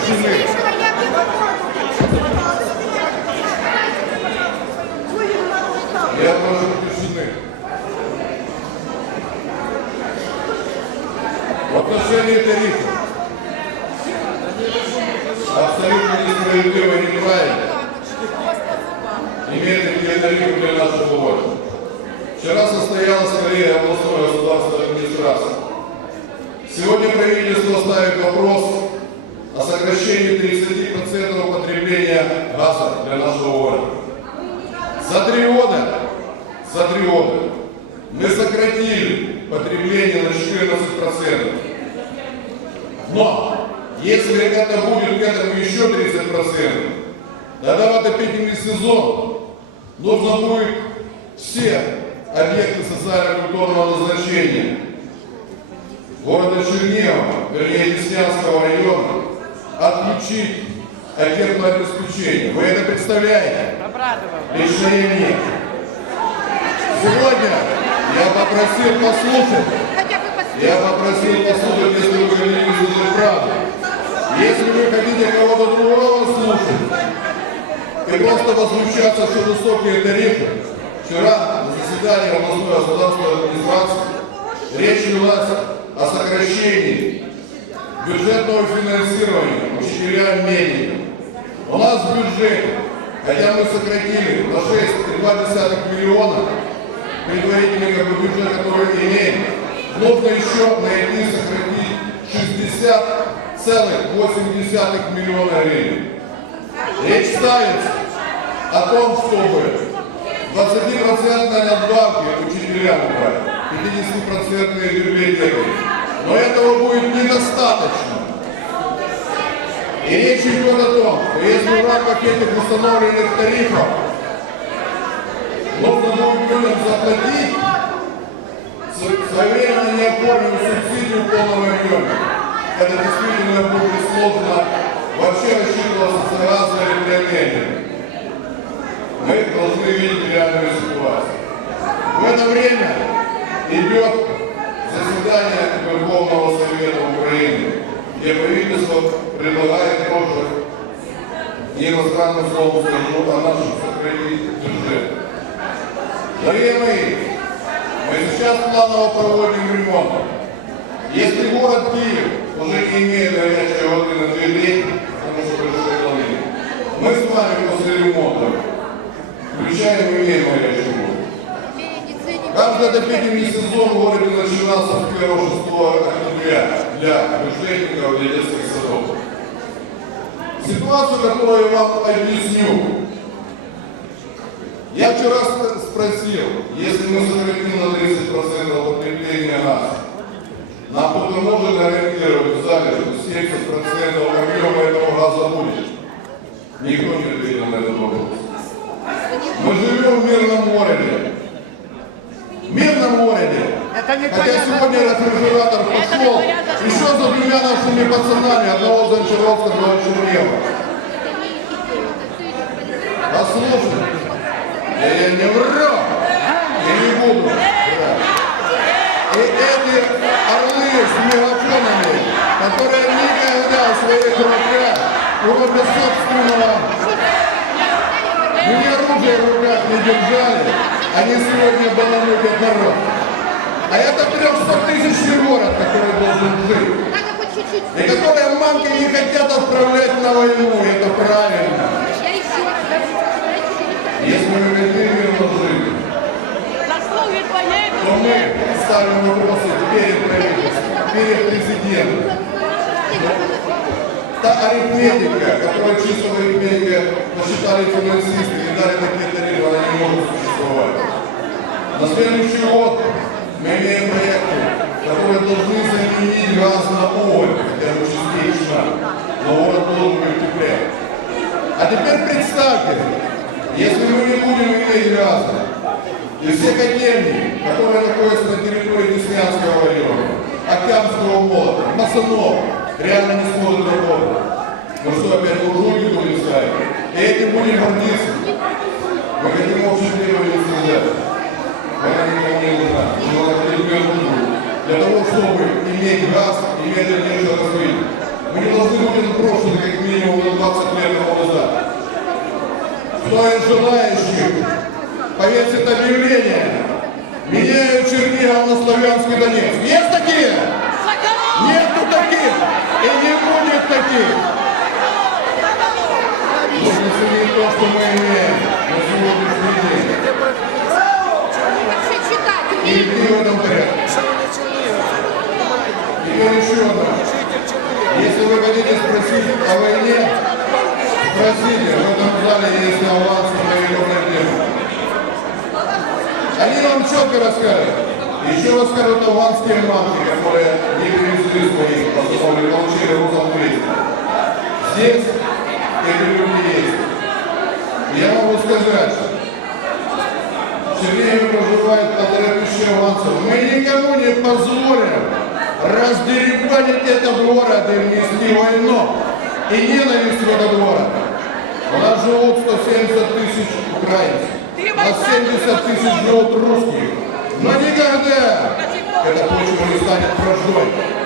тишины. Я прошу тишины. В отношении тарифа. Абсолютно несправедливо и неправильно. Имеют такие тарифы для нашего города. Вчера состоялась коллегия областной государственной администрации. Сегодня правительство ставит вопрос о сокращении 30% потребления газа для нашего города. За три года, за три года мы сократили потребление на 14%. Но если это будет к этому еще 30%, тогда в отопительный сезон нужно будет все объекты социально-культурного назначения города Чернева, вернее Деснянского района, отключить от обеспечения. Вы это представляете? Лично я нет. Сегодня я попросил послушать, я попросил послушать, если вы говорите за правду. Если вы хотите кого-то другого слушать, и просто возмущаться, что высокие тарифы, вчера на заседании областной государственной администрации речь велась о сокращении бюджетного финансирования учителям медикам. У нас в бюджете, хотя мы сократили на 6,2 миллиона, предварительный как бы, бюджет, который имеем, нужно еще найти сократить 60,8 миллиона гривен. Речь ставится о том, чтобы 20% надбавки учителям убрать, 50% библиотеками. Но этого будет недостаточно. И речь идет о том, что если в рамках этих установленных тарифов нужно будет людям заплатить своевременно неоформленную субсидию в полном объеме, это действительно будет сложно вообще рассчитываться за разные элементы. Мы должны видеть реальную ситуацию. В это время идет Верховного Совета Украины, где правительство предлагает тоже, не иностранным словом скажу, а нашим сократить бюджет. Дорогие мои, мы сейчас планово проводим ремонт. Если город Киев отопительный сезон в городе начинался с 1-6 октября для бюджетников, для детских садов. Ситуацию, которую я вам объясню. Я вчера спро- спросил, если мы сократим на 30% потребления газа, нам кто-то может гарантировать в зале, что 70% объема этого газа будет? Никто не ответил на этот вопрос. Мы живем в мирном городе. Мирном городе. Это не Хотя сегодня рефрижератор пошел еще за двумя нашими пацанами, одного Гончаровского, другого Чернева. Послушай, я, я не вру, я не буду врать. И эти орлы с мегафонами, которые никогда в своих руках, кроме собственного, ни оружия в руках не держали, они сегодня баламутят народ. А это 300 тысячный город, который должен жить. И которые мамки не хотят отправлять на войну, это правильно. Если мы мирно жить, то мы ставим вопросы перед правительством, перед президентом. Та арифметика, которую чисто в арифметике посчитали финансисты и дали такие тарифы, она не может существовать. На следующий год мы имеем проекты, которые должны заменить газ на уголь, хотя бы частично, но город должен быть теплее. А теперь представьте, если мы не будем иметь газа, и все котельни, которые находятся на территории Деснянского района, Октябрьского молота, Масанова, реально не смогут работать. Мы что, опять буржуйки будем ставить? И этим будем гордиться. иметь газ, иметь надежно развить. Мы не должны быть будем прошлом, как минимум на 20 лет назад. Кто из желающих повесит объявление? Меняют Чернигов на Славянский Донецк. Есть такие? Нету таких! И не будет таких! Нужно ценить то, что мы имеем на сегодняшний день. И идти в этом порядке. Теперь еще одно. Если вы хотите спросить о войне, спросите, в этом зале есть аванс на ее проблему. Они вам четко расскажут. Еще расскажут аванские мамки, которые не привезли своих пацанов и получили в русском Здесь эти люди есть. Я могу сказать, Чернигове проживает полтора тысячи. Мы никому не позволим раздеребанить этот город и внести войну и ненависть в этот город. У нас живут 170 тысяч украинцев. На 70 тысяч живут русских. Но никогда эта почва не станет враждой.